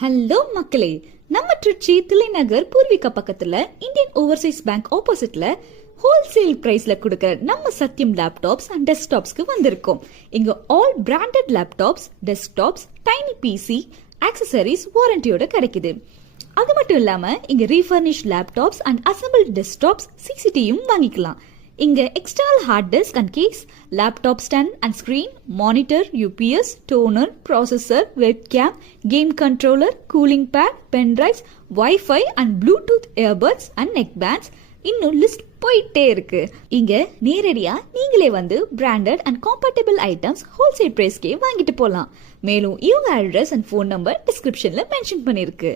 Hello மக்களே, நம்ம ட்ரிச்சி தில்லai நகர் பூர்விகா பக்கத்துல இந்தியன் ஓவர்சீஸ் பேங்க் ஆப்போசிட்ல ஹோல்சேல் பிரைஸ்ல கொடுக்க நம்ம சத்யம் லேப்டாப்ஸ் அண்ட் டெஸ்க்டாப்ஸ்க்கு வந்திருக்கோம். இங்க all branded laptops, desktops, tiny PC, accessories வாரண்டியோட கிடைக்குது. அது மட்டும் இல்லாம இங்க refurnish laptops and assemble desktops சிசிடிவியும் வாங்கிக்கலாம். இங்க external hard disk and case, laptop stand and screen, monitor, UPS, toner, processor, webcam, game controller, cooling pad, pen drives, wifi and bluetooth earbuds and neck bands, இன்னும் list போயிட்டே இருக்கு. இங்க நேரடியா நீங்களே வந்து branded and compatible items wholesale பிரைஸ்க்கே வாங்கிட்டு போலாம். மேலும் இவங்க அட்ரஸ் அண்ட் ஃபோன் நம்பர் டிஸ்கிரிப்ஷன்ல மென்ஷன் பண்ணிருக்கு.